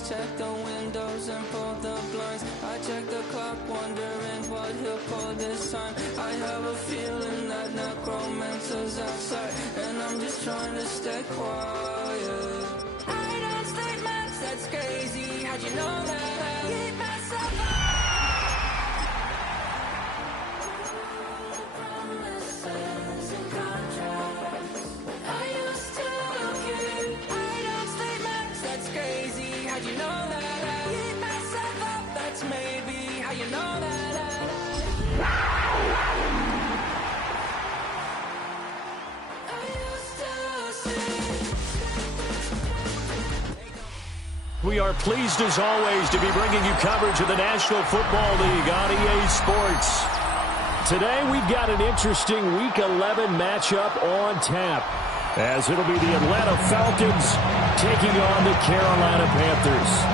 eyes, check the windows and pull the blinds. I check the clock, wondering what he'll pull this time. I have a feeling that necromancer's outside, and I'm just trying to stay quiet. I don't sleep much, that's crazy. How'd you know that? Keep myself up. Promises and contracts. I used to keep. I don't sleep much, that's crazy. How'd you know that? Keep myself up, that's maybe how you know that. We are pleased as always to be bringing you coverage of the National Football League on EA Sports. Today we've got an interesting Week 11 matchup on tap, as it'll be the Atlanta Falcons taking on the Carolina Panthers.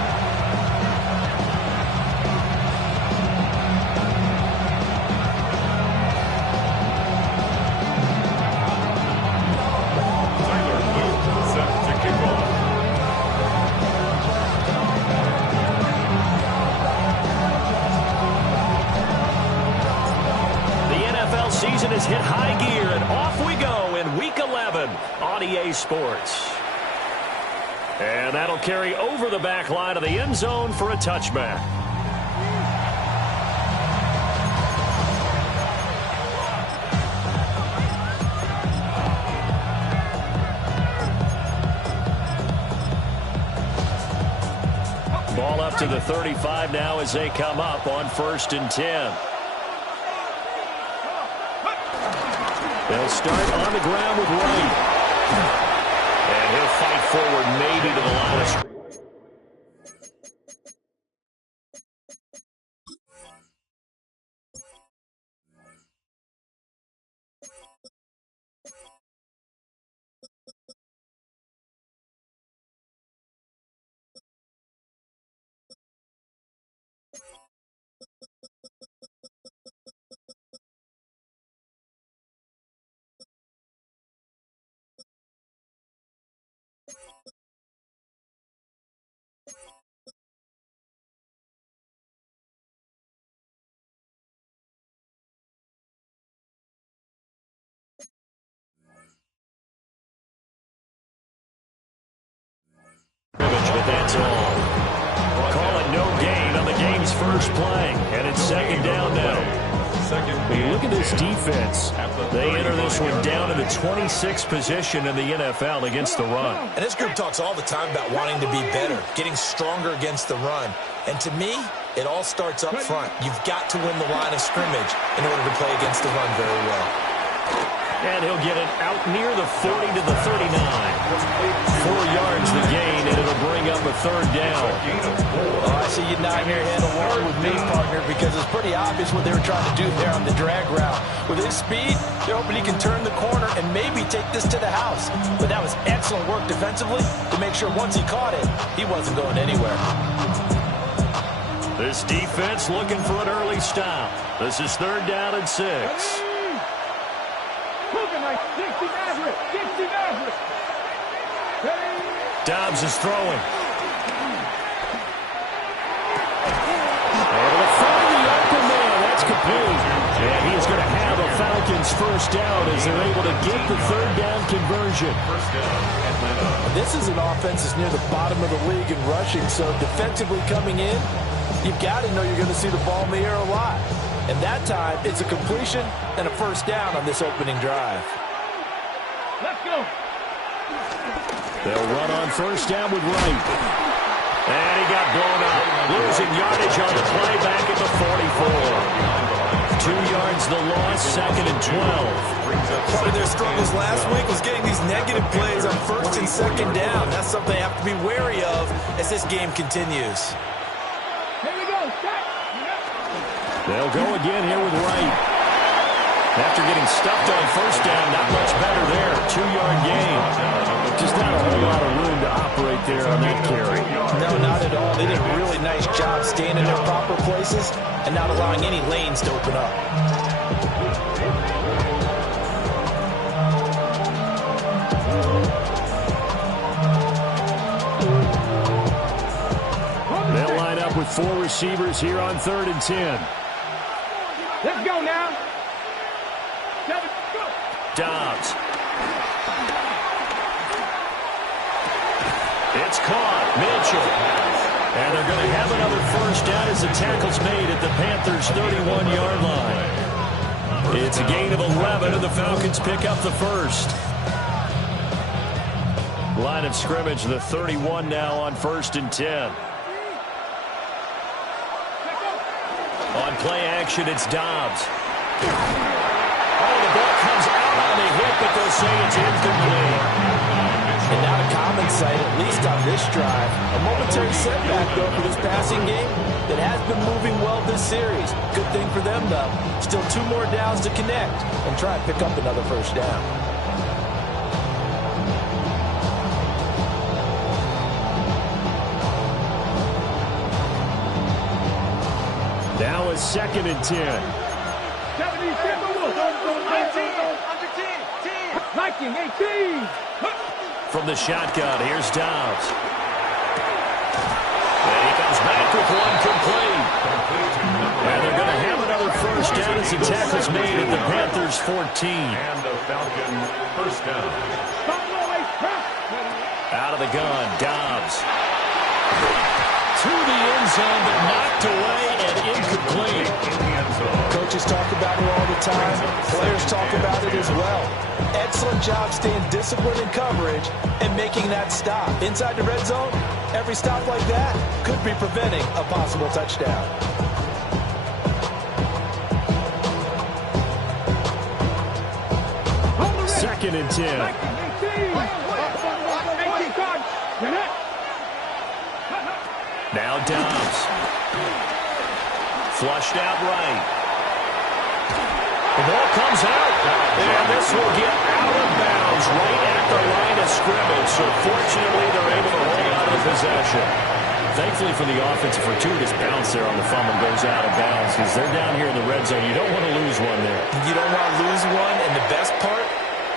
Season has hit high gear, and off we go in Week 11 on EA Sports. And that'll carry over the back line of the end zone for a touchback. Ball up to the 35 now as they come up on 1st and 10. They'll start on the ground with Wright. And he'll fight forward maybe to the line of scrimmage. But that's all. Call it no gain on the game's first play, and it's 2nd down now. When you look at this defense, they enter this one down in the 26th position in the NFL against the run. And this group talks all the time about wanting to be better, getting stronger against the run. And to me, it all starts up front. You've got to win the line of scrimmage in order to play against the run very well. And he'll get it out near the 40 to the 39. 4 yards the gain, and it'll bring up a 3rd down. Well, I see you nodding your head along with me, partner, because it's pretty obvious what they were trying to do there on the drag route. With his speed, they're hoping he can turn the corner and maybe take this to the house. But that was excellent work defensively to make sure once he caught it, he wasn't going anywhere. This defense looking for an early stop. This is 3rd down and 6. Dobbs is throwing. Able to find the open man. That's complete. And he is going to have a Falcons first down as they're able to get the 3rd down conversion. This is an offense that's near the bottom of the league in rushing, so defensively coming in, you've got to know you're going to see the ball in the air a lot. And that time, it's a completion and a first down on this opening drive. Let's go. They'll run on first down with Wright. And he got blown up. Losing yardage on the play back at the 44. 2 yards the loss, 2nd and 12. Part of their struggles last week was getting these negative plays on 1st and 2nd down. That's something they have to be wary of as this game continues. Here we go. They'll go again here with Wright. After getting stuffed on first down, not much better there. 2-yard gain. Just not a whole lot of room to operate there on that carry. No, not at all. They did a really nice job staying in their proper places and not allowing any lanes to open up. with 4 receivers here on 3rd and 10. Let's go now. 7, go. Dobbs. It's caught. Mitchell. And they're going to have another first down as the tackle's made at the Panthers' 31-yard line. It's a gain of 11, and the Falcons pick up the first. Line of scrimmage, the 31 now on 1st and 10. On play action, it's Dobbs. Oh, the ball comes out on the hit, but they'll say it's incomplete. And not a common sight, at least on this drive. A momentary setback, though, for this passing game that has been moving well this series. Good thing for them, though. Still 2 more downs to connect and try and pick up another first down. Now it's 2nd and 10. 70, Viking 18. From the shotgun, here's Dobbs. And he comes back with one complete. And they're going to have another first down as the tackle's made at the Panthers' 14. And the Falcon first down. Out of the gun, Dobbs. To the end zone, but knocked away and incomplete. Coaches talk about it all the time. Players talk about it as well. Excellent job staying disciplined in coverage and making that stop. Inside the red zone, every stop like that could be preventing a possible touchdown. Second and 10. Now Dobbs. Flushed out right. The ball comes out, and this will get out of bounds right at the line of scrimmage. So fortunately, they're able to hold on to possession. Thankfully for the offense, a fortuitous bounce there on the fumble goes out of bounds because they're down here in the red zone. You don't want to lose one there. You don't want to lose one, and the best part,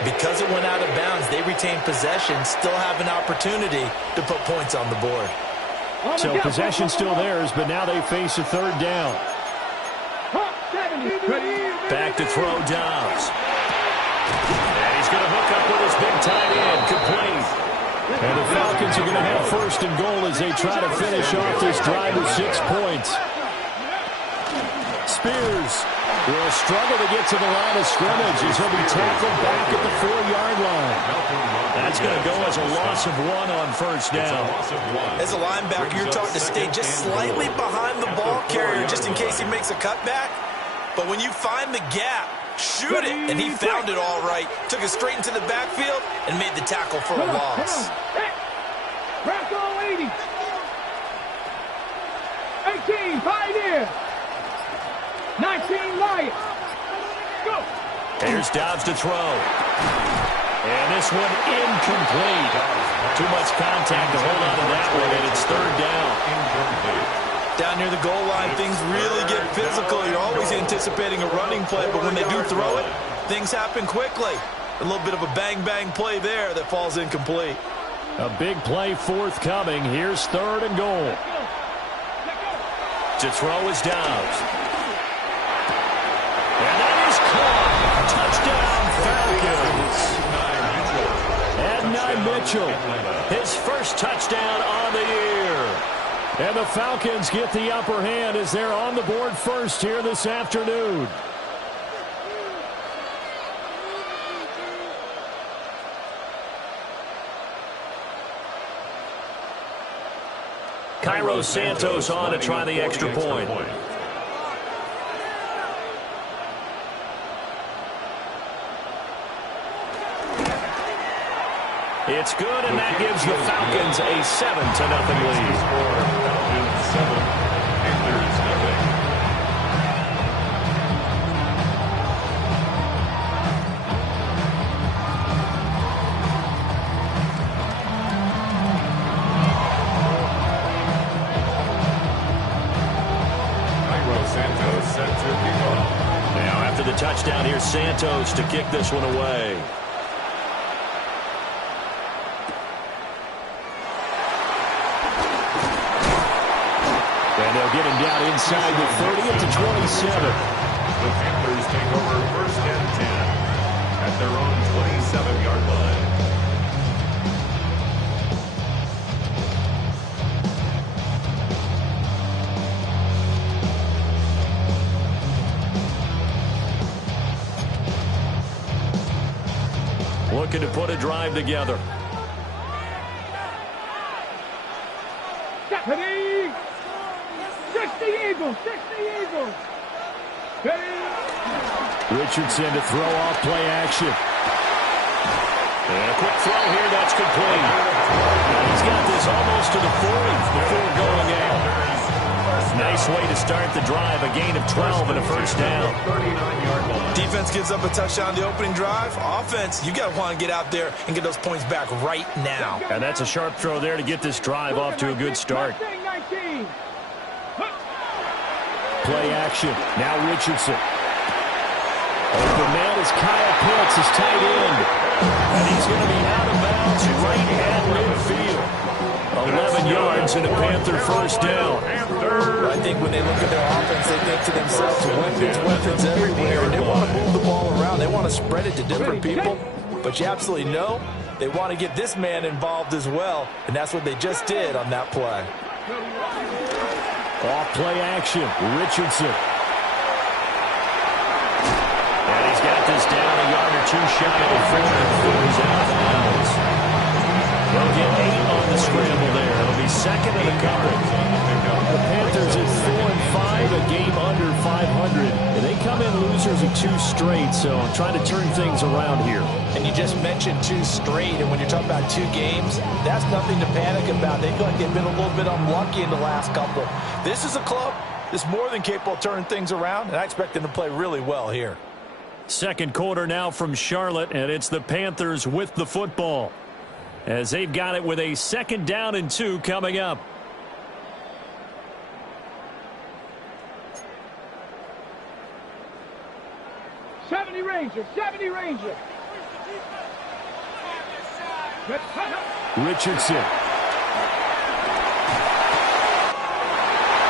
because it went out of bounds, they retain possession, still have an opportunity to put points on the board. So possession's still theirs, but now they face a 3rd down. Back to throw Dobbs. And he's going to hook up with his big tight end, complete. And the Falcons are going to have 1st and goal as they try to finish off this drive with 6 points. Spears will struggle to get to the line of scrimmage as he'll be tackled back at the 4-yard line. That's going to go as a loss of 1 on 1st down. As a linebacker, you're taught to stay just slightly behind the ball carrier just in case he makes a cutback. But when you find the gap, shoot it. And he found it all right. Took it straight into the backfield and made the tackle for a loss. Bronco 80. 18, Pioneer. 19, Lion. Go. Here's Dobbs to throw. And this one incomplete. Too much contact to hold on to that one, and it's 3rd down. Down near the goal line, things really get physical. You're always anticipating a running play, but when they do throw it, things happen quickly. A little bit of a bang-bang play there that falls incomplete. A big play forthcoming. Here's 3rd and goal. To throw is Dobbs. And that is caught. Touchdown, Falcons. Adonai Mitchell, his first touchdown on the year. And the Falcons get the upper hand as they're on the board first here this afternoon. Cairo Santos on to try the extra point. It's good, and that gives the Falcons a 7-0 lead. Falcons 7, Panthers 0. Santos set to kick off. Now after the touchdown, here's Santos to kick this one away. And they'll get him down inside the 30 at the 27. The Panthers take over 1st and 10 at their own 27-yard line. Looking to put a drive together. Ready? 60 Eagles, 60 Eagles. Ready? Richardson to throw off play action. And a quick throw here, that's complete. And he's got this almost to the 40 before going out. Nice way to start the drive, a gain of 12 and a first down. Defense gives up a touchdown the opening drive. Offense, you got to want to get out there and get those points back right now. And that's a sharp throw there to get this drive off to a good start. Play action. Now Richardson. Open man is Kyle Pitts, his tight end. And he's going to be out of bounds right at midfield. 11 yards and a Panther first down. I think when they look at their offense, they think to themselves, weapons everywhere. And they want to move the ball around. They want to spread it to different people. But you absolutely know they want to get this man involved as well. And that's what they just did on that play. Off play action. Richardson. And he's got this down a yard or two shy of 4 and he's out of bounds. They'll get 8 on the scramble there. It'll be second and a couple. The Panthers at 4-5, a game under 500. And they come in losers of 2 straight, so I'm trying to turn things around here. And you just mentioned 2 straight, and when you're talking about 2 games, that's nothing to panic about. They feel like they've been a little bit unlucky in the last couple. This is a club that's more than capable of turning things around, and I expect them to play really well here. Second quarter now from Charlotte, and it's the Panthers with the football, as they've got it with a 2nd down and 2 coming up. Ranger, 70 Ranger. Richardson.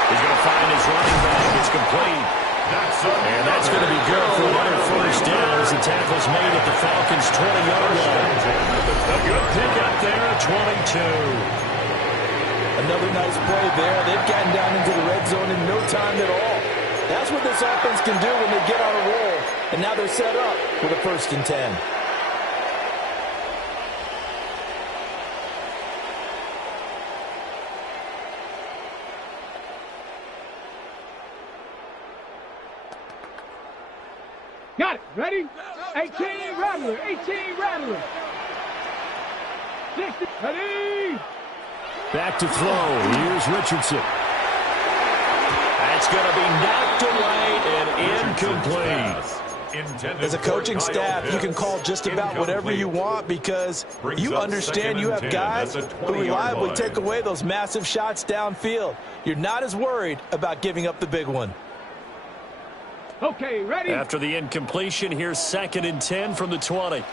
He's going to find his running back. It's complete. And that's going to be good for another first down as the tackle's made at the Falcons' 20-yard line. A good pick up there at 22. Another nice play there. They've gotten down into the red zone in no time at all. That's what this offense can do when they get on a roll. And now they're set up with a 1st and 10. Got it. Ready? 18 Rattler. 18 Rattler. 60. Ready? Back to throw. Here's Richardson. That's going to be knocked away and incomplete. As a coaching staff, you can call just about whatever you want because you understand you have guys who reliably take away those massive shots downfield. You're not as worried about giving up the big one. Okay, ready? After the incompletion, here's 2nd and 10 from the 20.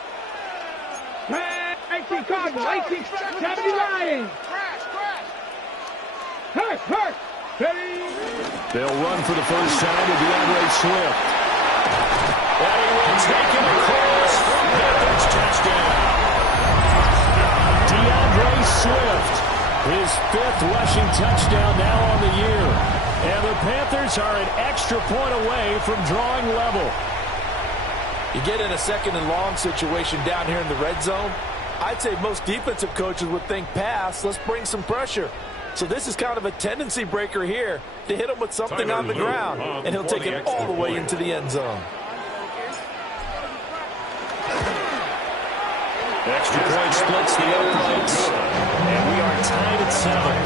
18 Cardinals, 18 70 Lions. Hurt. Ready? They'll run for the first time with DeAndre Swift. And he will take it across. Panthers touchdown. DeAndre Swift, his 5th rushing touchdown now on the year. And the Panthers are an extra point away from drawing level. You get in a 2nd and long situation down here in the red zone. I'd say most defensive coaches would think pass. Let's bring some pressure. So this is kind of a tendency breaker here to hit him with something on the ground, and he'll take it all the way into the end zone. Extra point splits the uprights, and we are tied at 7.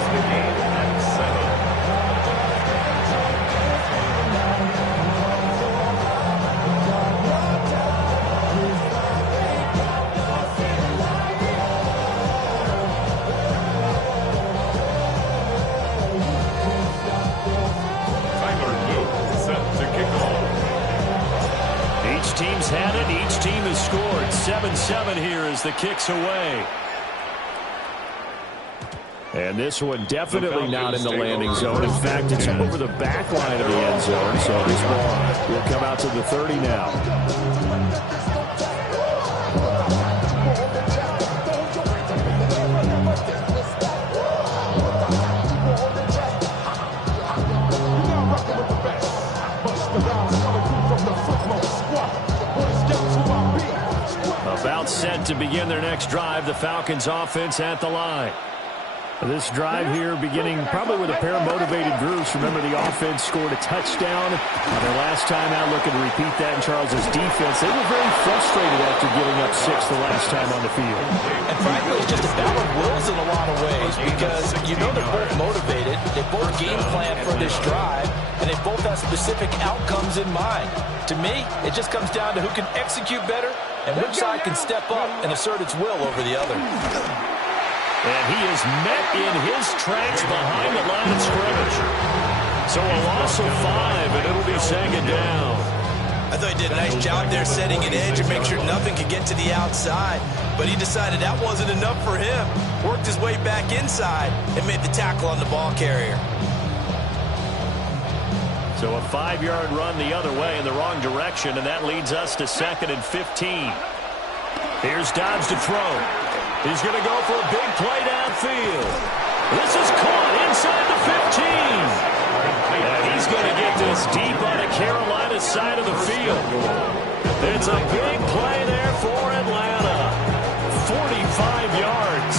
Each team's had it. Each team has scored. 7-7 here as the kick's away. And this one definitely not in the landing zone. In fact, it's over the back line of the end zone. So this ball will come out to the 30 now. About set to begin their next drive, the Falcons offense at the line. This drive here beginning probably with a pair of motivated groups. Remember, the offense scored a touchdown on their last time out. Looking to repeat that in Charles's defense. They were very frustrated after giving up 6 the last time on the field. And frankly, it's just a battle of wills in a lot of ways because you know they're both motivated. They both game plan for this drive, and they both have specific outcomes in mind. To me, it just comes down to who can execute better and which side can step up and assert its will over the other. And he is met in his tracks behind the line of scrimmage. So a loss of 5, and it'll be second down. I thought he did a nice job there setting an edge and make sure nothing could get to the outside. But he decided that wasn't enough for him. Worked his way back inside and made the tackle on the ball carrier. So a 5-yard run the other way in the wrong direction, and that leads us to 2nd and 15. Here's Dobbs to throw. He's going to go for a big play downfield. This is caught inside the 15. And he's going to get this deep on the Carolina side of the field. It's a big play there for Atlanta. 45 yards.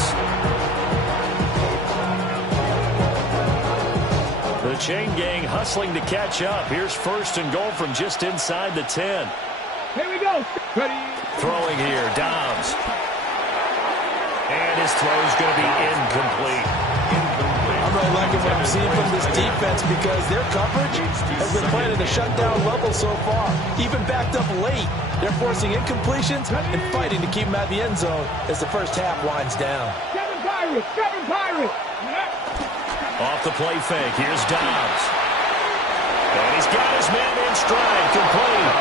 The chain gang hustling to catch up. Here's 1st and goal from just inside the 10. Here we go. Ready. Throwing here, Dobbs. And his throw is going to be incomplete. I'm really liking what I'm seeing from this defense because their coverage has been playing at a shutdown level so far. Even backed up late, they're forcing incompletions and fighting to keep them out of the end zone as the first half winds down. Seven Pirates. Off the play fake, here's Dobbs. And he's got his man in stride, complete.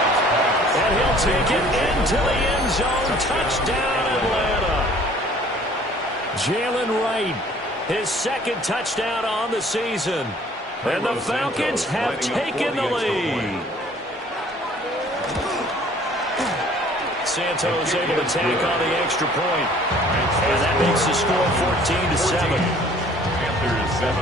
And he'll take it into the end zone. Touchdown, Atlanta. Jalen Wright, his 2nd touchdown on the season. And the Falcons have taken the lead. Santos able to tack on the extra point. And that makes the score 14-7. Panthers 7.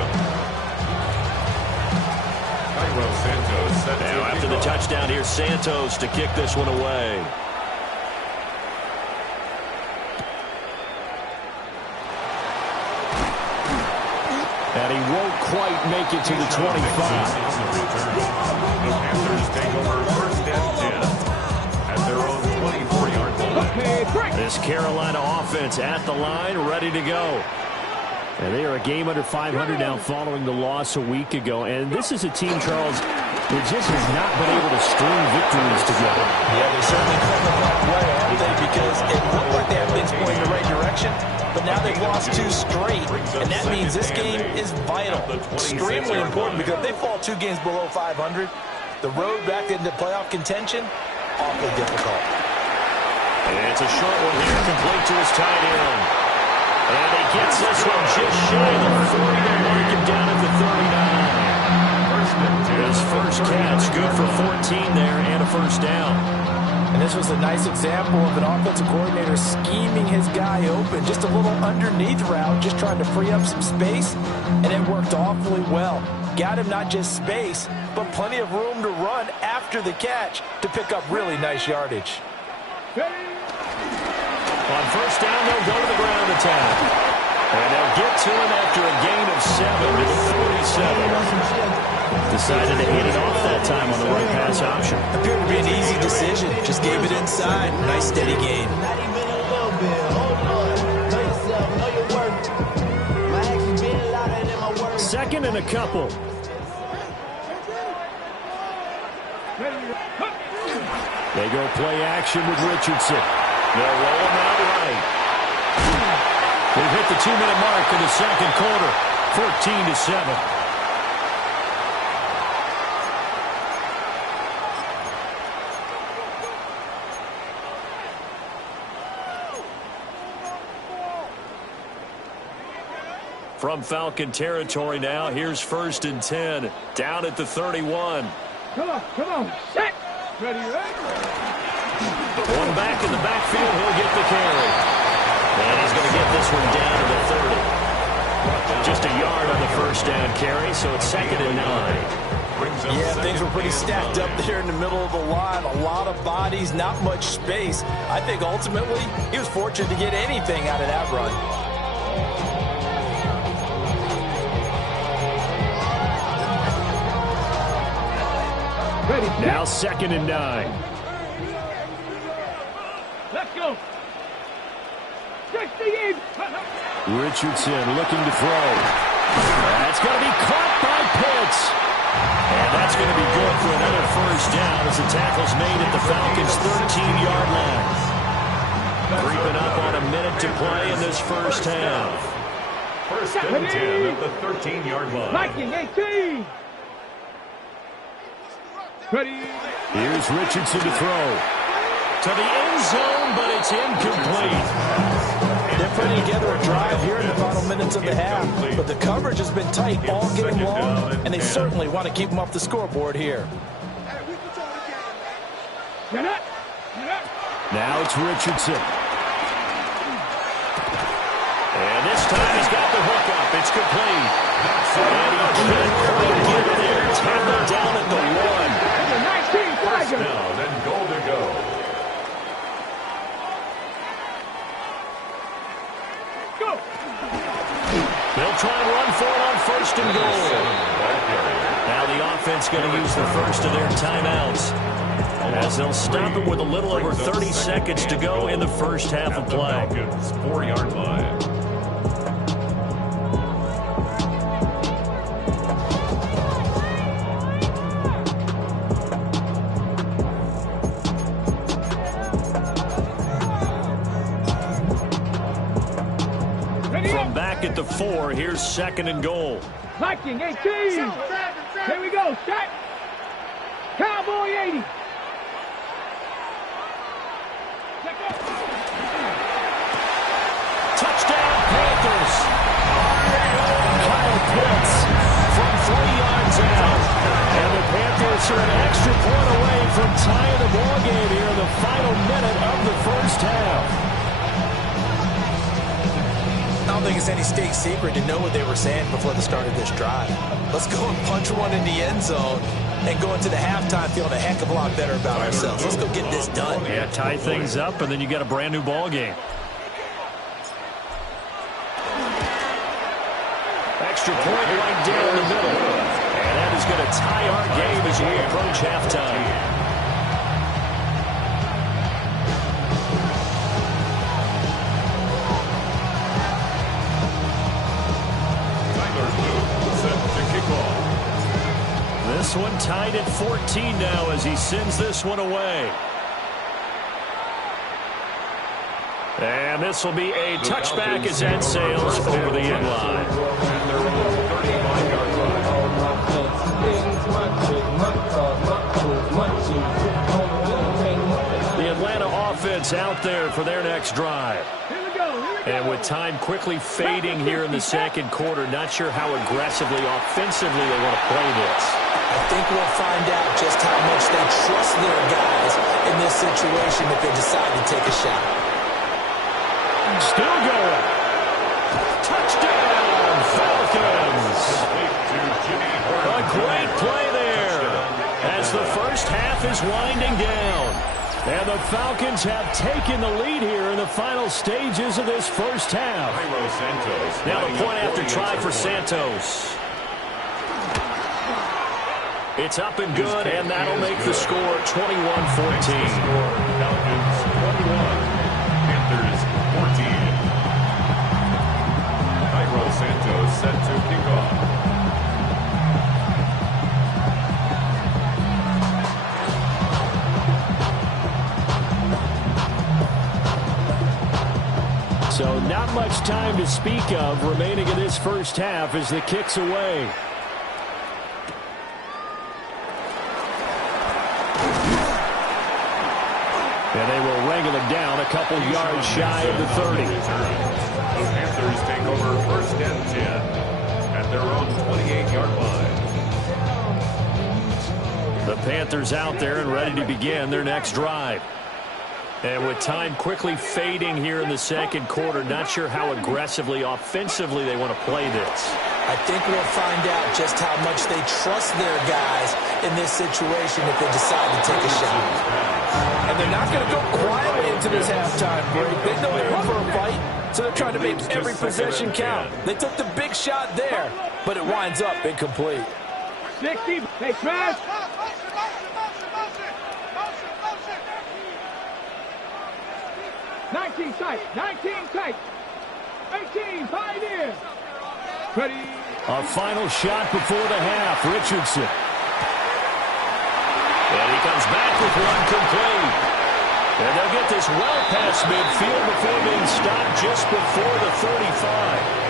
Now after the touchdown, here's Santos to kick this one away. And he won't quite make it to the 25. The Panthers take over 1st and 10 at their own 24-yard line. This Carolina offense at the line, ready to go. And they are a game under 500 now following the loss a week ago. And this is a team, Charles, that just has not been able to string victories together. Yeah, they certainly come the wrong way, haven't they? Because it looked like they have things going in the right direction, but now they've lost 2 straight. And that means this game is vital. Extremely important because if they fall 2 games below 500, the road back into playoff contention, awfully difficult. And it's a short one here, complete to his tight end. And he gets this one just shy of the 40 to mark him down at the 39. His first catch, good for 14 there and a first down. And this was a nice example of an offensive coordinator scheming his guy open. Just a little underneath route, just trying to free up some space, and it worked awfully well. Got him not just space, but plenty of room to run after the catch to pick up really nice yardage. On first down, they'll go to the ground attack. And they'll get to him after a gain of 7 to the 47. Decided to hit it off that time on the right pass option. Appeared to be an easy decision. Just gave it inside. Nice steady gain. 2nd and a couple. They go play action with Richardson. They'll roll him out right. They've hit the 2-minute mark in the 2nd quarter. 14-7. From Falcon territory now, here's 1st and 10. Down at the 31. Come on, set. Ready, right? One back in the backfield, he'll get the carry. And he's going to get this one down to the 30. Just a yard on the first down carry, so it's 2nd and 9. Yeah, things were pretty stacked up there in the middle of the line. A lot of bodies, not much space. I think ultimately he was fortunate to get anything out of that run. Ready, Now 2nd and 9. let's go. 68. Richardson looking to throw. That's going to be caught by Pitts. And that's going to be good for another first down as the tackle's made at the Falcons' 13-yard line. Creeping up on a minute to play in this first half. 1st and 10 at the 13-yard line. Viking 18. Ready. Here's Richardson to throw. To the end zone, but it's incomplete. They're putting together a drive here in the final minutes of the half, but the coverage has been tight all game long, and they certainly want to keep them off the scoreboard here. Get up. Now it's Richardson. And this time he's got the hook up. It's complete. And he can't quite get there. Tackled down at the 1. 19 Tigers. Down and goal to go. Go. They'll try and run for it on 1st and goal. Now the offense going to use the first of their timeouts, as they'll stop it with a little over 30 seconds to go in the first half of play. Falcons 4-yard line. From back at the 4, here's 2nd and goal. Viking 18. Here we go. Set. Cowboy 80. Touchdown, Panthers. Kyle Pitts from 3 yards out. And the Panthers are an extra point away from tying the ball game here in the final minute of the first half. I don't think it's any state secret to know what they were saying before the start of this drive. Let's go and punch one in the end zone and go into the halftime feeling a heck of a lot better about ourselves. Let's go get this done. Yeah, tie things up, and then you got a brand new ball game. Extra point right down the middle. And that is going to tie our game as we approach halftime. This one tied at 14 now as he sends this one away. And this will be a touchback as that sails over the end line. The Atlanta offense out there for their next drive. And with time quickly fading here in the second quarter, not sure how aggressively, offensively they want to play this. I think we'll find out just how much they trust their guys in this situation if they decide to take a shot. Still going. Touchdown, Falcons. A great play there as the first half is winding down. And the Falcons have taken the lead here in the final stages of this first half. Now the point after try for Santos. It's up and good, and that'll make the score 21-14. Falcons 21, Panthers 14. Cairo Santos set to kick off. So not much time to speak of remaining in this first half as the kick's away. And they will wrangle him down a couple yards shy of the 30. The Panthers take over 1st and 10 at their own 28-yard line. The Panthers out there and ready to begin their next drive. And with time quickly fading here in the second quarter, not sure how aggressively, offensively they want to play this. I think we'll find out just how much they trust their guys in this situation if they decide to take a shot. And they're not going to go quietly into this halftime break. They know they're in for a fight, so they're trying to make every possession count. They took the big shot there, but it winds up incomplete. 60, hey, Trash. 19 tight, 19 tight, 18, Pioneer. Ready. A final shot before the half, Richardson. And he comes back with one complete. And they'll get this well past midfield before being stopped just before the 35.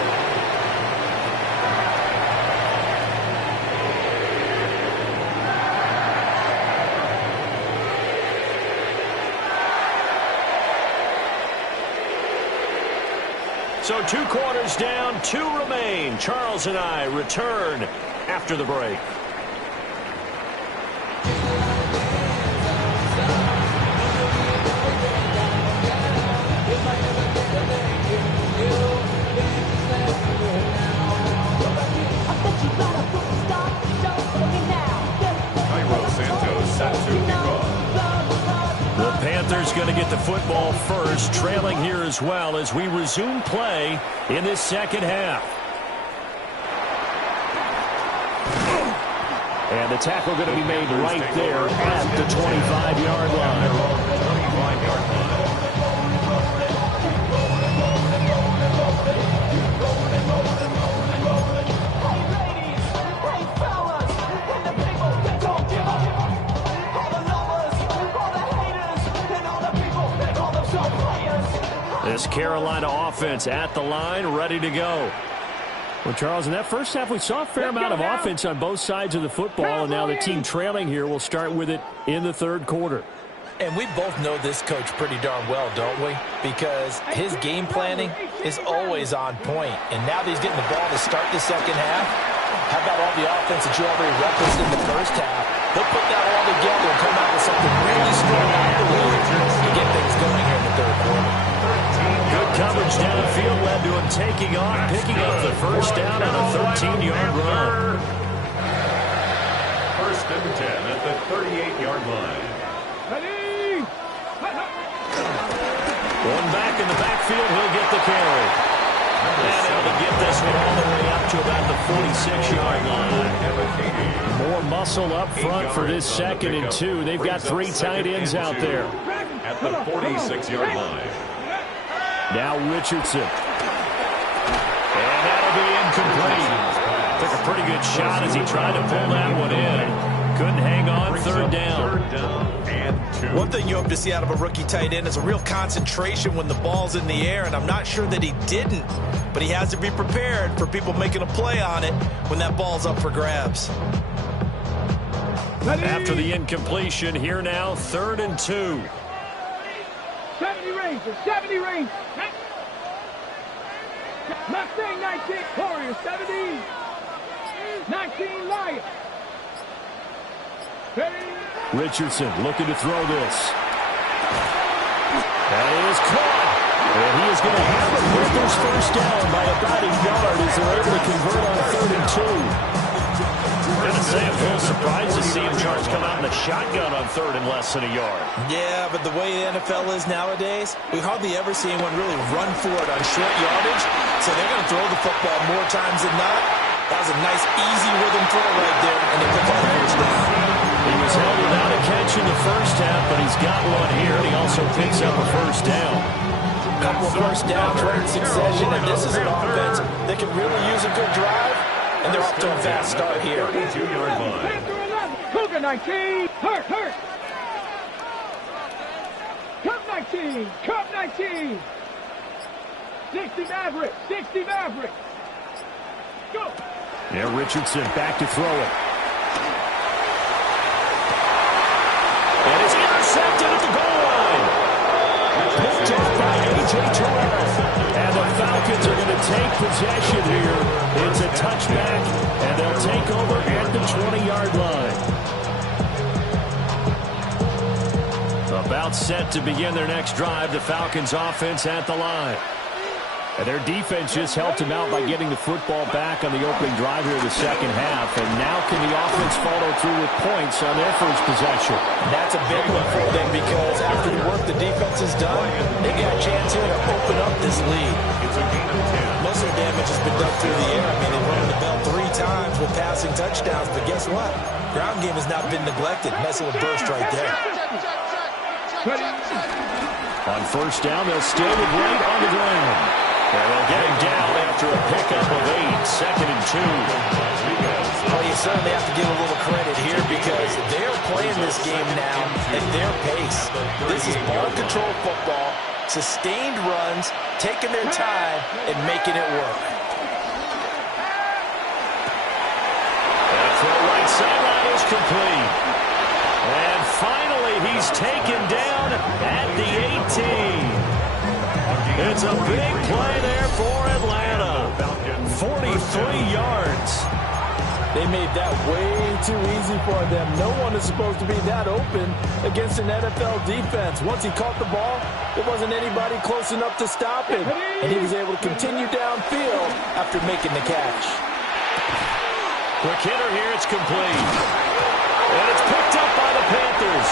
So 2 quarters down, 2 remain. Charles and I return after the break. The Panthers going to get the football first, trailing here as well as we resume play in this second half. And the tackle going to be made right there at the 25-yard line. This Carolina offense at the line, ready to go. Well, Charles, in that first half, we saw a fair amount of offense on both sides of the football, and now the team trailing here will start with it in the third quarter. And we both know this coach pretty darn well, don't we? Because his game planning is always on point. And now that he's getting the ball to start the second half, how about all the offense that you already referenced in the first half? He'll put that all together and come out with something really strong to get things going here in the third quarter. Good coverage downfield led to him taking off, picking up the first down on a 13-yard run. 1st and 10 at the 38-yard line. Ready. One back in the backfield, he'll get the carry. And able to get this one all the way up to about the 46-yard line. More muscle up front for this 2nd and 2. They've got 3 tight ends out there. At the 46-yard line. Now Richardson. And that'll be incomplete. Took a pretty good shot as he tried to pull that one in. Couldn't hang on, 3rd down. 3rd down and 2. One thing you hope to see out of a rookie tight end is a real concentration when the ball's in the air, and I'm not sure that he didn't, but he has to be prepared for people making a play on it when that ball's up for grabs. After the incompletion, here now, 3rd and 2. 70 range, 70 range. Mustang 19, Warrior 70. 19 Lion. Richardson looking to throw this. That is caught. And he is going to have a Panthers first down by about a yard as they're able to convert on 3rd and 2. Gotta say, I'm a little surprised to see him, Charles, come out in the shotgun on 3rd and less than a yard. Yeah, but the way the NFL is nowadays, we hardly ever see anyone really run for it on short yardage, so they're going to throw the football more times than not. That was a nice, easy rhythm throw right there, and they pick up the first down. He was held without a catch in the first half, but he's got one here, and he also picks up a first down. Couple of first downs right in succession, and this is an offense that can really use a good drive, and they're off to a fast start here. 32-yard line. Cougar 19, hurt. Cup 19, Cup 19. 60 Maverick. Go. Yeah, Richardson back to throw it. And it's intercepted at the goal line. Picked off by A.J. Terrell. And the Falcons are going to take possession here. It's a touchback, and they'll take over at the 20-yard line. About set to begin their next drive, the Falcons offense at the line. And their defense just helped him out by getting the football back on the opening drive here in the second half. And now can the offense follow through with points on their first possession? That's a big one for them because after the work the defense has done, they got a chance here to open up this lead. Most of the damage has been done through the air. I mean, they've rung the bell 3 times with passing touchdowns. But guess what? Ground game has not been neglected. Nice little burst right there. On first down, they'll stay with Wright on the ground. And they'll get him down after a pickup of 8, 2nd and 2. Well, you certainly have to give a little credit here because they're playing this game now at their pace. This is ball control football, sustained runs, taking their time, and making it work. And throw right sideline is complete. And finally, he's taken down at the 18. It's a big play there for Atlanta. 43 yards. They made that way too easy for them. No one is supposed to be that open against an NFL defense. Once he caught the ball, there wasn't anybody close enough to stop him. And he was able to continue downfield after making the catch. Quick hitter here, it's complete. And it's picked up by the Panthers.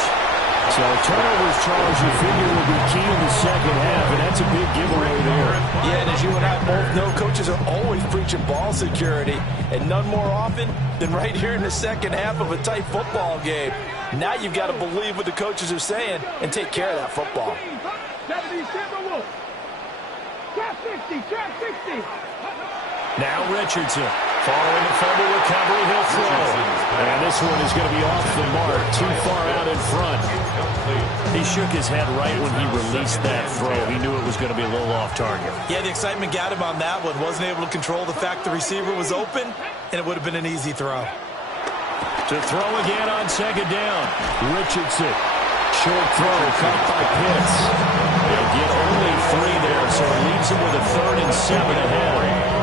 So turnovers, Charles, you figure will be key in the second half, and that's a big giveaway there. Yeah, and as you and I both know, coaches are always preaching ball security, and none more often than right here in the second half of a tight football game. Now you've got to believe what the coaches are saying and take care of that football. Now Richardson, following the fumble recovery, he'll throw. And this one is going to be off the mark, too far out in front. He shook his head right when he released that throw. He knew it was going to be a little off target. Yeah, the excitement got him on that one. Wasn't able to control the fact the receiver was open, and it would have been an easy throw. To throw again on second down. Richardson, short throw, caught by Pitts. They'll get only 3 there, so it leaves him with a 3rd and 7 ahead.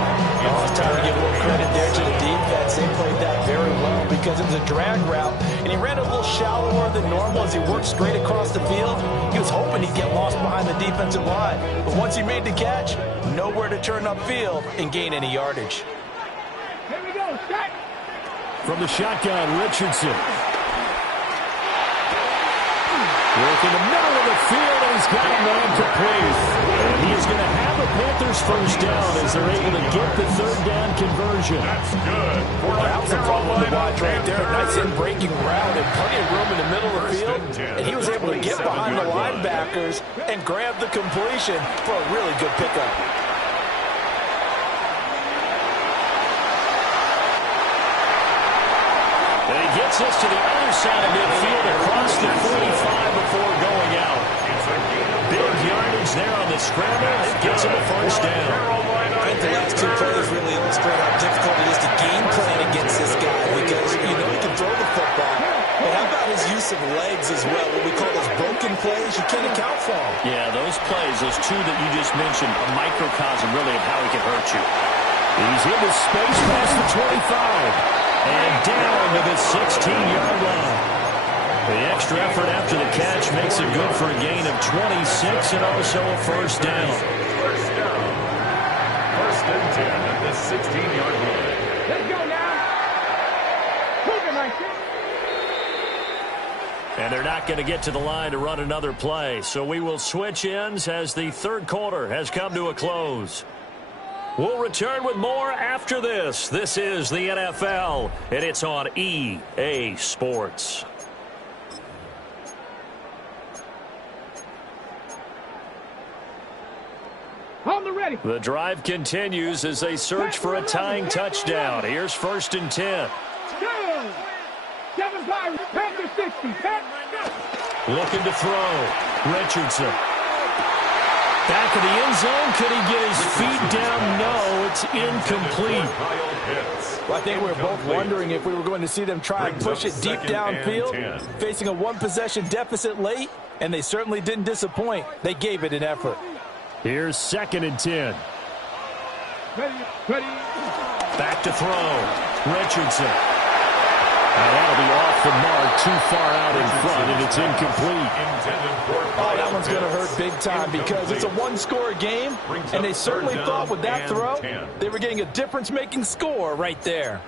Oh, it's time to give a little credit there to the defense. They played that very well because it was a drag route, and he ran a little shallower than normal as he worked straight across the field. He was hoping he'd get lost behind the defensive line. But once he made the catch, nowhere to turn upfield and gain any yardage. Here we go, set. From the shotgun, Richardson. Work in the middle of the field, and he's got a man complete. And he is going to have a Panthers first down as they're able to get the 3rd down conversion. That's good. That was a fun one to watch right there. Nice in-breaking route and plenty of room in the middle of the field. And he was able to get behind the linebackers and grab the completion for a really good pickup. And he gets us to the other side of midfield across the 45 before going out. Big yardage there on the scramble. It gets him a first down. I think the last 2 plays really illustrate how difficult it is to game plan against this guy because you know he can throw the football. But how about his use of legs as well? What we call those broken plays, you can't account for them. Yeah, those plays, those 2 that you just mentioned, a microcosm really of how he can hurt you. He's into space past the 25. And down to the 16-yard line. The extra effort after the catch makes it good for a gain of 26 and also a first down. First down. 1st and 10 at the 16-yard line. Let's go now. Move it right there. And they're not going to get to the line to run another play. So we will switch ends as the 3rd quarter has come to a close. We'll return with more after this. This is the NFL, and it's on EA Sports. On the ready. The drive continues as they search for a tying touchdown. Here's 1st and 10. 7-5, Panthers 60. Looking to throw. Richardson. Back of the end zone. Could he get his feet down? No, it's incomplete. Well, I think we were both wondering if we were going to see them try and push it deep downfield, facing a 1-possession deficit late, and they certainly didn't disappoint. They gave it an effort. Here's 2nd and 10. Ready. Back to throw. Richardson. And that'll be off the mark, too far out in front, and it's incomplete. Oh, that one's going to hurt big time because it's a one-score game, and they certainly thought with that throw they were getting a difference-making score right there.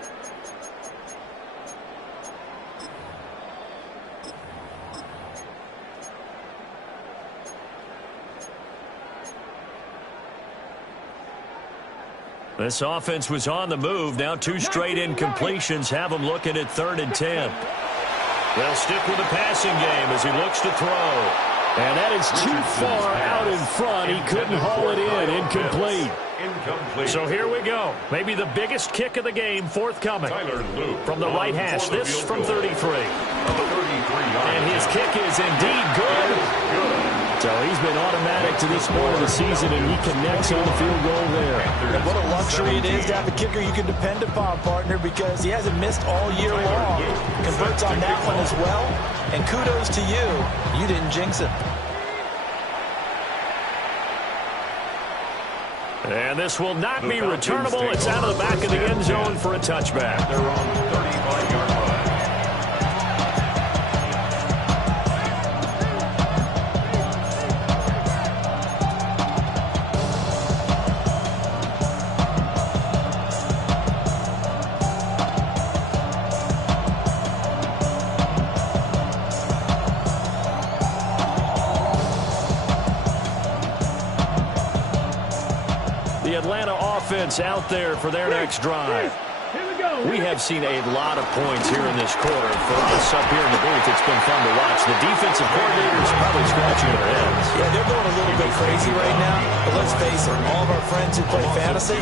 This offense was on the move. Now 2 straight incompletions have them looking at 3rd and 10. They'll stick with the passing game as he looks to throw. And that is too far out in front. He couldn't haul it in. Incomplete. So here we go. Maybe the biggest kick of the game forthcoming. From the right hash. This from 33. And his kick is indeed good. So he's been automatic to this point of the season, and he connects on the field goal there. And what a luxury it is to have a kicker you can depend upon, partner, because he hasn't missed all year long. Converts on that one as well. And kudos to you. You didn't jinx him. And this will not be returnable. It's out of the back of the end zone for a touchback. They're on 35-yard line. Out there for their next drive. We have seen a lot of points here in this quarter. For us up here in the booth, it's been fun to watch. The defensive coordinators probably scratching their heads. Yeah, they're going a little bit crazy right now. But let's face it, all of our friends who play fantasy,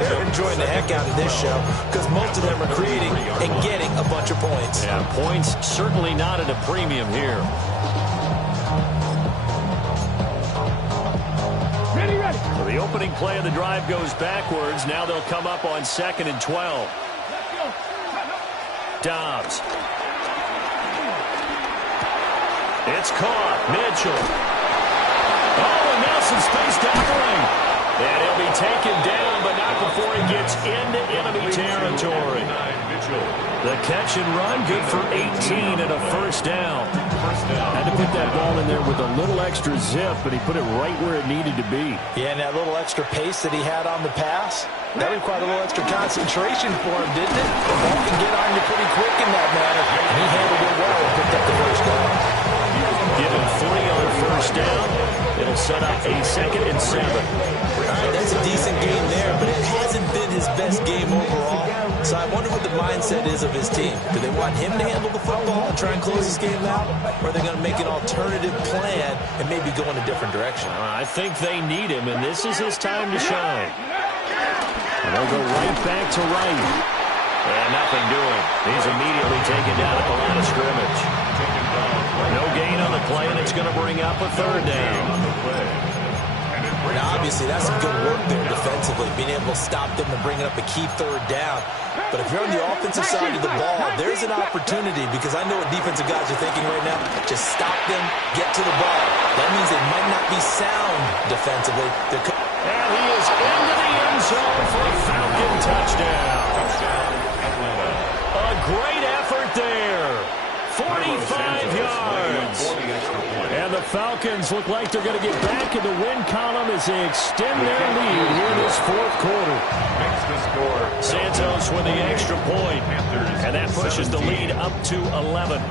they're enjoying the heck out of this show because most of them are creating and getting a bunch of points. Yeah, points certainly not at a premium here. The opening play of the drive goes backwards. Now they'll come up on 2nd and 12. Dobbs. It's caught. Mitchell. Oh, and now some space down the lane. And he'll be taken down, but not before he gets into enemy territory. The catch and run, good for 18 and a first down. Had to put that ball in there with a little extra zip, but he put it right where it needed to be. Yeah, and that little extra pace that he had on the pass, that required a little extra concentration for him, didn't it? The ball can get on you pretty quick in that manner, and he handled it well and picked up the first down. Give him 3 on first down. It'll set up a 2nd and 7. All right, that's a decent game there, but it hasn't been his best game overall. So I wonder what the mindset is of his team. Do they want him to handle the football and try and close this game out? Or are they going to make an alternative plan and maybe go in a different direction? I think they need him, and this is his time to shine. And they'll go right back to right. And nothing doing. He's immediately taken down at the line of scrimmage. No gain on the play, and it's going to bring up a 3rd down. Now, obviously, that's some good work there defensively, being able to stop them and bringing up a key 3rd down. But if you're on the offensive side of the ball, there's an opportunity because I know what defensive guys are thinking right now. Just stop them, get to the ball. That means they might not be sound defensively. And he is into the end zone for a Falcon touchdown. A great effort there. 45 yards. And the Falcons look like they're going to get back in the win column as they extend their lead here in this 4th quarter. Santos with the extra point. And that pushes the lead up to 11.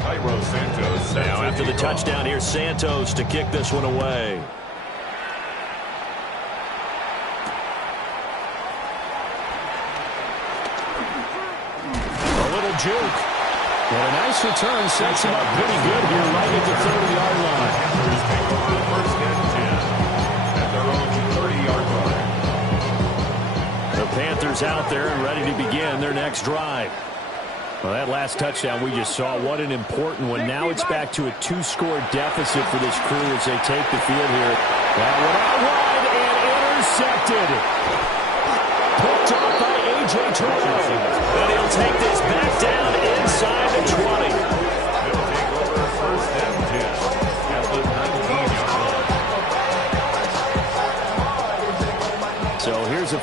Now after the touchdown, here's Santos to kick this one away. A little juke. And a nice return sets him up pretty good here right at the 30-yard line. Panthers take over 1st and 10 at their own 30-yard line. The Panthers out there and ready to begin their next drive. Well, that last touchdown we just saw, what an important one. Now it's back to a 2-score deficit for this crew as they take the field here. That one out wide and intercepted. Picked off by A.J. Terrell. And he'll take this back down inside the 20. They'll take over 1st and 10 at the 19-yard line.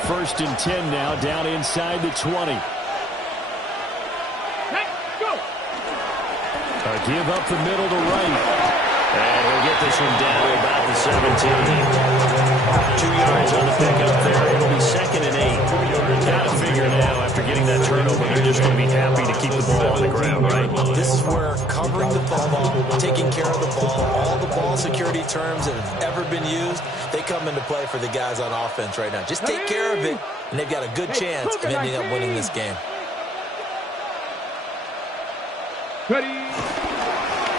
1st and 10 now, down inside the 20. Let's go. A give up the middle to right. And he'll get this one down to about the 17. 2 yards on the pickup there. It'll be 2nd and 8. Got to figure now, after getting that turnover, they're just going to be happy to keep the ball on the ground, right? This is where covering the football, taking care of the ball, all the ball security terms that have ever been used, they come into play for the guys on offense right now. Just take care of it, and they've got a good chance of ending up winning this game. Ready.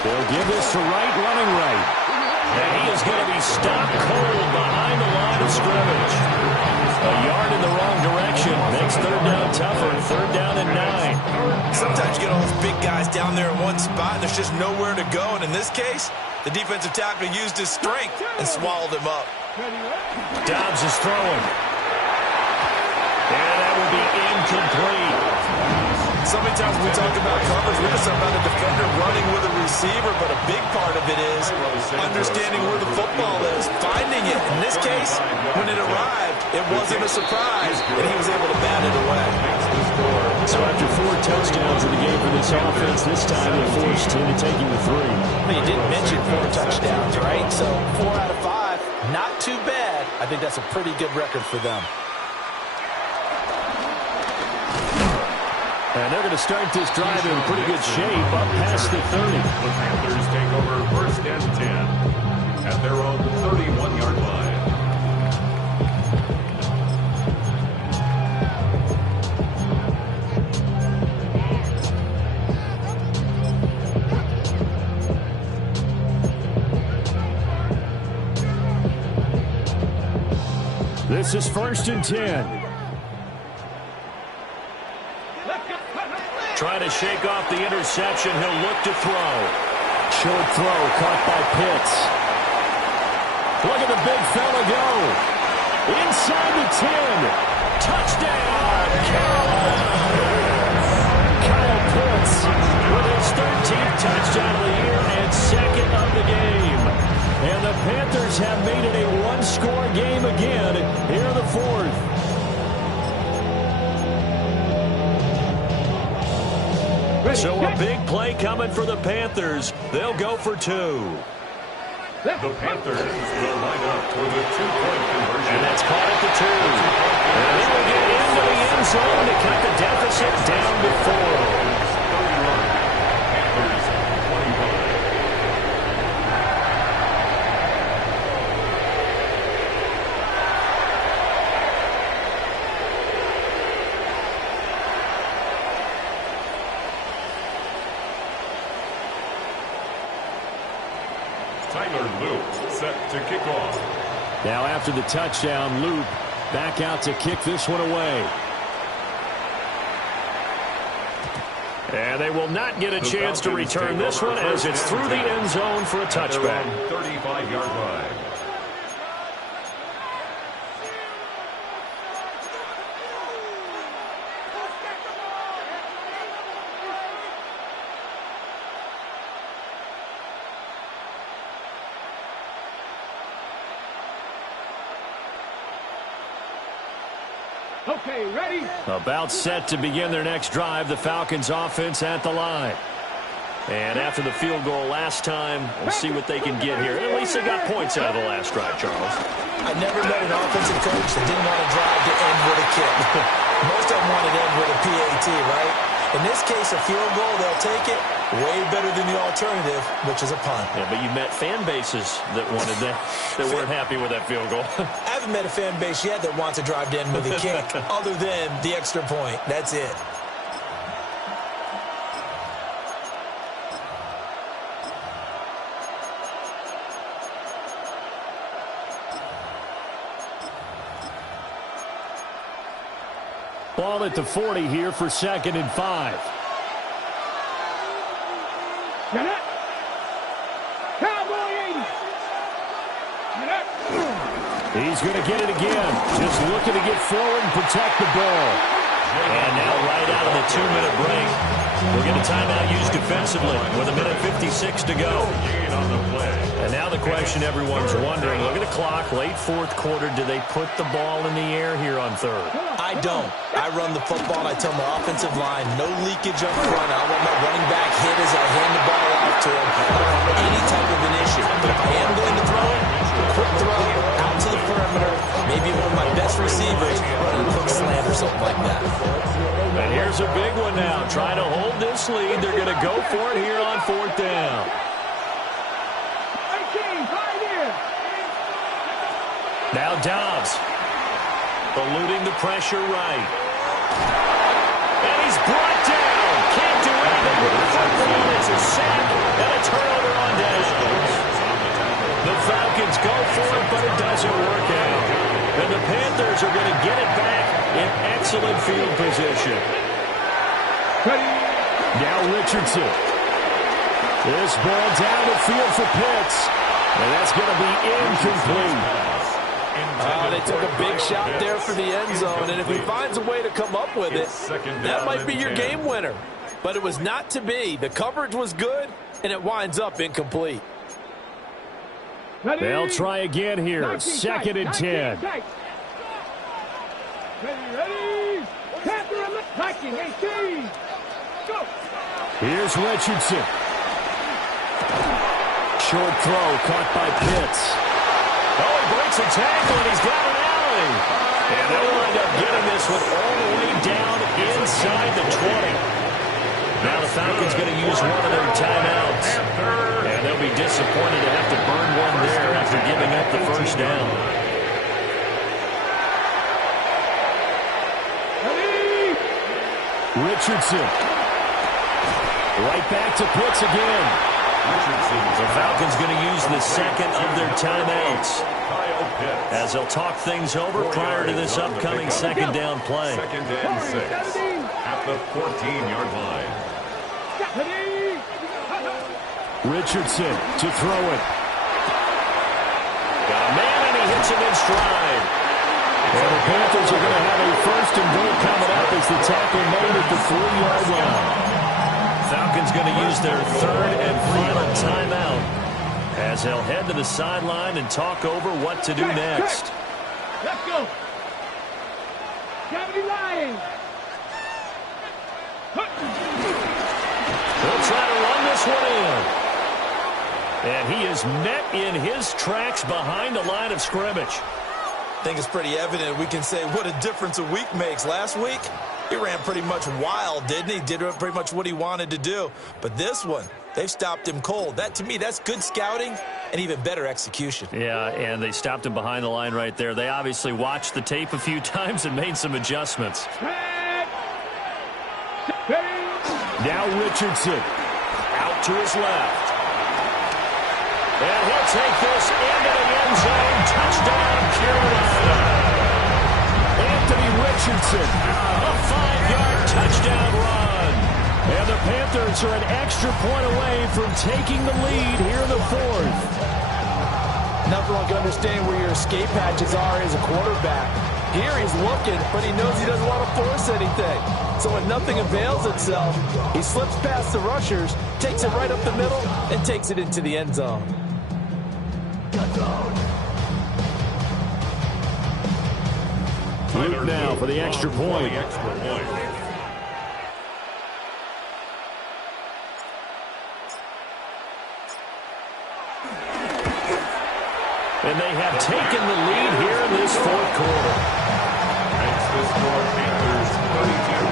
They'll give this to Wright, running right. And he is going to be stopped cold behind the line of scrimmage. A yard in the wrong direction makes 3rd down tougher. 3rd down and 9. Sometimes you get all those big guys down there in one spot, and there's just nowhere to go. And in this case, the defensive tackle used his strength and swallowed him up. Dobbs is throwing. And that will be incomplete. So many times when we talk about coverage, we're just talking about a defender running with a receiver, but a big part of it is understanding where the football is, finding it. In this case, when it arrived, it wasn't a surprise, and he was able to bat it away. So after 4 touchdowns in the game for this offense, this time they're forced to taking the 3. Well, you didn't mention 4 touchdowns, right? So 4 out of 5, not too bad. I think that's a pretty good record for them. And they're going to start this drive in pretty good shape up past the 30. The Panthers take over 1st and 10 at their own 31-yard line. This is 1st and 10. Trying to shake off the interception. He'll look to throw. Short throw caught by Pitts. Look at the big fella go. Inside the 10. Touchdown, Carolina. Kyle Pitts with his 13th touchdown of the year and 2nd of the game. And the Panthers have made it a one-score game again here in the 4th. So a big play coming for the Panthers. They'll go for 2. The Panthers will line up for the 2-point conversion. And that's caught at the 2. And they will get into the end zone to cut the deficit down to 4. 31. Panthers 21. Set to kick off. Now after the touchdown, Loop back out to kick this one away. And they will not get a chance to return this one as it's through the end zone for a touchback. 35-yard line. Okay, ready? About set to begin their next drive, the Falcons offense at the line. And after the field goal last time, we'll see what they can get here. And at least they got points out of the last drive, Charles. I never met an offensive coach that didn't want to drive to end with a kick. Most of them wanted to end with a PAT, right? In this case, a field goal, they'll take it. Way better than the alternative, which is a punt. Yeah, but you met fan bases that wanted that, that weren't happy with that field goal. I haven't met a fan base yet that wants to drive to end with a kick, other than the extra point. That's it. Ball at the 40 here for 2nd and 5. Get up. Cowboy 80. Get up. He's going to get it again. Just looking to get forward and protect the ball. And now right out of the 2-minute break, We'll get a timeout used defensively with 1:56 to go. And now the question everyone's wondering, look at the clock, late fourth quarter, do they put the ball in the air here on third? I don't. I run the football, and I tell my offensive line, no leakage up front. I want my running back hit as I hand the ball off to him. I don't have any type of an issue. But if I am going to throw it, quick throw, out to the perimeter, maybe one of my best receivers running a quick slant or something like that. And here's a big one now. Trying to hold this lead. They're going to go for it here on fourth down. Now Dobbs. Eluding the pressure right. And he's brought down. Can't do anything with the football. It's a sack and a turnover on downs. The Falcons go for it, but it doesn't work out. And the Panthers are going to get it back in excellent field position. Now Richardson. This ball down the field for Pitts. And that's going to be incomplete. They took a big shot there for the end zone, and if he finds a way to come up with it, that might be your game winner. But it was not to be. The coverage was good, and it winds up incomplete. They'll try again here. 2nd and 10. Here's Richardson. Short throw caught by Pitts. Oh, he breaks a tackle, and he's got an alley. And they'll wind up getting this one all the way down inside the 20. Now the Falcons going to use one of their timeouts. And they'll be disappointed to have to burn one there after giving up the first down. Richardson. Right back to Pitts again. The Falcons going to use the second of their timeouts as they'll talk things over prior to this upcoming second down play. 2nd and 6 at the 14-yard line. Richardson to throw it. Got a man, and he hits him in stride. And the Panthers are going to have a first and goal coming up as the tackle made at the 4-yard line. Falcons going to use their third and final timeout as they'll head to the sideline and talk over what to do next. Let's go. Gravity line. They'll try to run this one in. And he is met in his tracks behind the line of scrimmage. I think it's pretty evident we can say what a difference a week makes. Last week, he ran pretty much wild, didn't he? Did pretty much what he wanted to do. But this one, they've stopped him cold. That, to me, that's good scouting and even better execution. Yeah, and they stopped him behind the line right there. They obviously watched the tape a few times and made some adjustments. Now Richardson out to his left. And he'll take this into the end zone. Touchdown, Carolina. Anthony Richardson, a 5-yard touchdown run. And the Panthers are an extra point away from taking the lead here in the fourth. Nothing like understanding where your escape hatches are as a quarterback. Here he's looking, but he knows he doesn't want to force anything. So when nothing avails itself, he slips past the rushers, takes it right up the middle, and takes it into the end zone. Luke now for the extra point. And they have taken the lead here in this fourth quarter. Makes the score Panthers 32,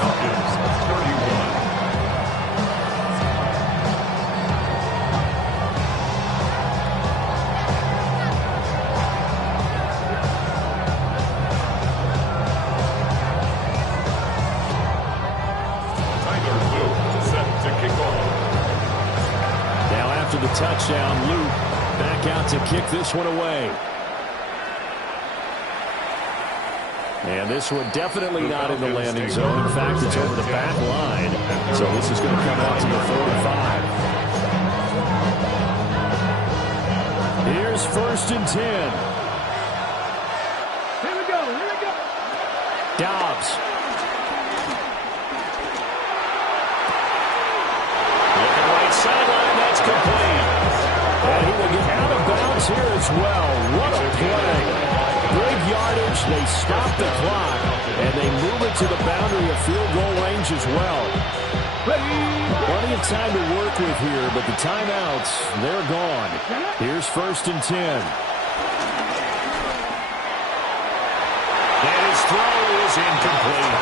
Falcons 31. After the touchdown, Luke back out to kick this one away. And this one definitely not in the landing zone. In fact, it's over the back line. So this is going to come out to the 45. Here's 1st and 10. Here we go. Dobbs. here as well. What a play. Big yardage. They stop the clock, and they move it to the boundary of field goal range as well. Plenty of time to work with here, but the timeouts, they're gone. Here's 1st and 10. And his throw is incomplete.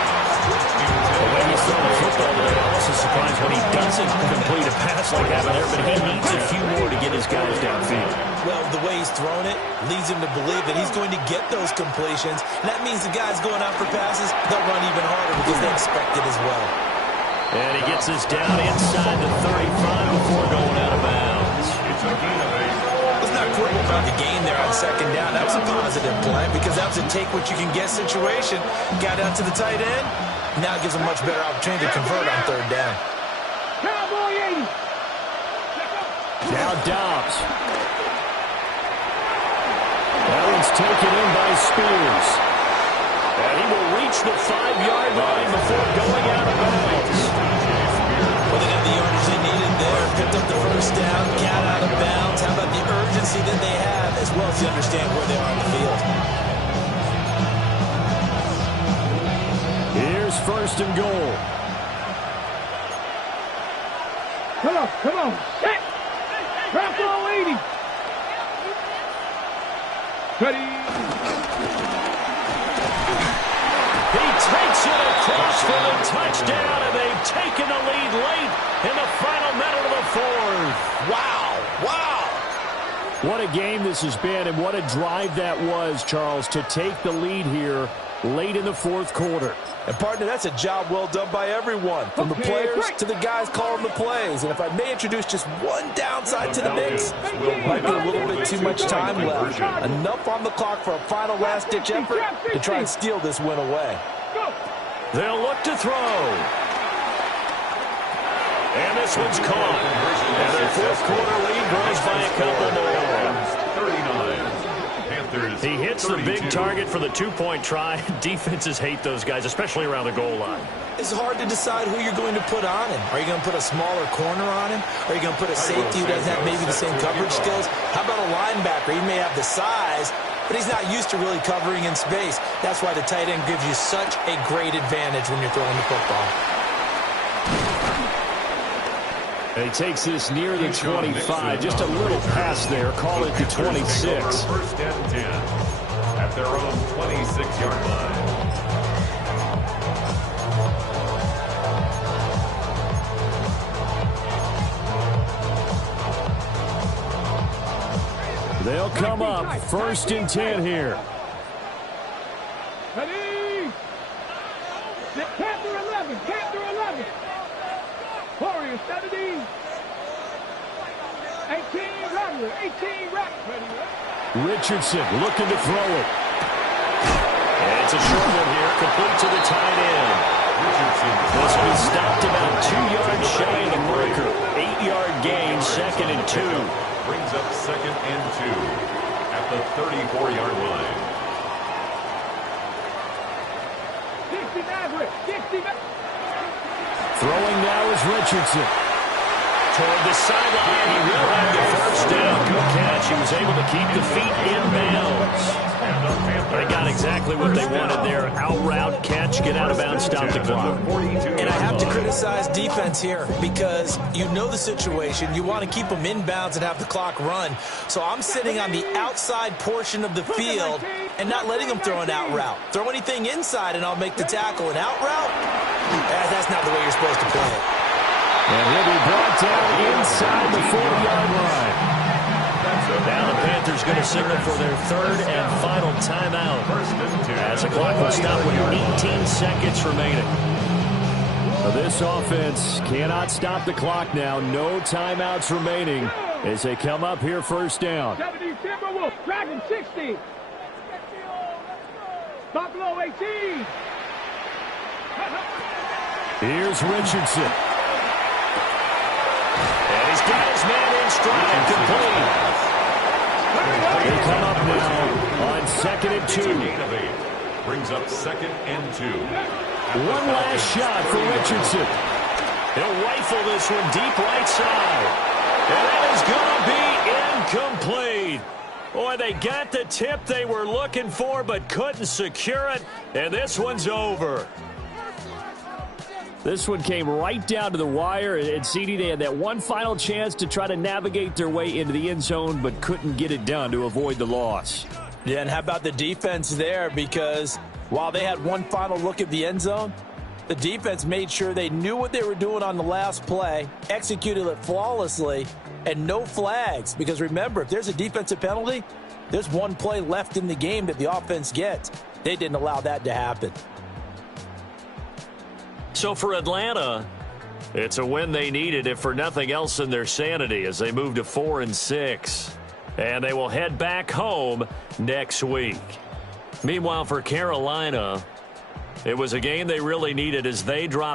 The way he's throwing the football today, I'm also surprised when he doesn't complete a pass like that there, but he needs a few more to get his guys downfield. Well, the way he's thrown it leads him to believe that he's going to get those completions. And that means the guys going out for passes, they'll run even harder because they expect it as well. And he gets this down inside the 35 before going out of bounds. It's a gain of 8. Let's not quibble about the gain there on 2nd down. That was a positive play because that was a take-what-you-can-get situation. Got out to the tight end. Now it gives a much better opportunity to convert on 3rd down. Cowboy 80. Now Dobbs. That one's taken in by Spears. And he will reach the 5-yard line before going out of bounds. Well, they got the yardage they needed there. Picked up the 1st down, got out of bounds. How about the urgency that they have, as well as you understand where they are on the field? Here's 1st and goal. Come on. Set. Drop all 80. Ready. He takes it across for the touchdown, and they've taken the lead late in the final minute of the 4th. Wow. What a game this has been, and what a drive that was, Charles, to take the lead here late in the 4th quarter. And, partner, that's a job well done by everyone, from the players to the guys calling the plays. And if I may introduce just one downside to the mix, might be a little bit too much time left. Enough on the clock for a final last-ditch effort to try and steal this win away. They'll look to throw. And this one's caught. And their 4th quarter lead grows by a couple more. 39. Panthers, He hits the 32. big target for the 2-point try. Defenses hate those guys, especially around the goal line. It's hard to decide who you're going to put on him. Are you going to put a smaller corner on him? Are you going to put a safety who doesn't have maybe the same coverage skills? How about a linebacker? He may have the size, but he's not used to really covering in space. That's why the tight end gives you such a great advantage when you're throwing the football. And he takes this near the 25. Just a little pass there. Call it the 26. 1st and 10 at their own 26-yard line. They'll come up 1st and 10 here. Ready. Panther 11. Warriors 70. 18 Rattler. Richardson looking to throw it. And it's a short one here, complete to the tight end. This will be stopped about 2 yards shy of the marker. 8-yard gain, 2nd and 2. Brings up 2nd and 2 at the 34-yard line. 60 Maverick. Throwing now is Richardson. Toward the sideline, he will have the 1st down. Good catch. He was able to keep the feet in bounds. They got exactly what they wanted there. Out route, catch, get out of bounds, stop the clock. And I have to criticize defense here because you know the situation. You want to keep them in bounds and have the clock run. So I'm sitting on the outside portion of the field and not letting them throw an out route. Throw anything inside and I'll make the tackle. An out route? That's not the way you're supposed to play it. And he'll be brought down inside the 40-yard line. Now the Panthers going to signal for their 3rd and final timeout. As the clock will stop with 18 seconds remaining. This offense cannot stop the clock now. No timeouts remaining as they come up here 1st down. 70 Timberwolf. Dragon 60. Buffalo 18. Here's Richardson. And he's got his man in stride, complete. They come up now on 2nd and 2. Brings up 2nd and 2. One last shot for Richardson. He'll rifle this one deep right side. And that is going to be incomplete. Boy, they got the tip they were looking for but couldn't secure it, and this one's over. This one came right down to the wire, and CD, they had that one final chance to try to navigate their way into the end zone but couldn't get it done to avoid the loss. Yeah, and how about the defense there? Because while they had one final look at the end zone, the defense made sure they knew what they were doing on the last play, executed it flawlessly, and no flags. Because remember, if there's a defensive penalty, there's one play left in the game that the offense gets. They didn't allow that to happen. So for Atlanta, it's a win they needed, if for nothing else in their sanity, as they move to 4-6. And they will head back home next week. Meanwhile, for Carolina, it was a game they really needed as they dropped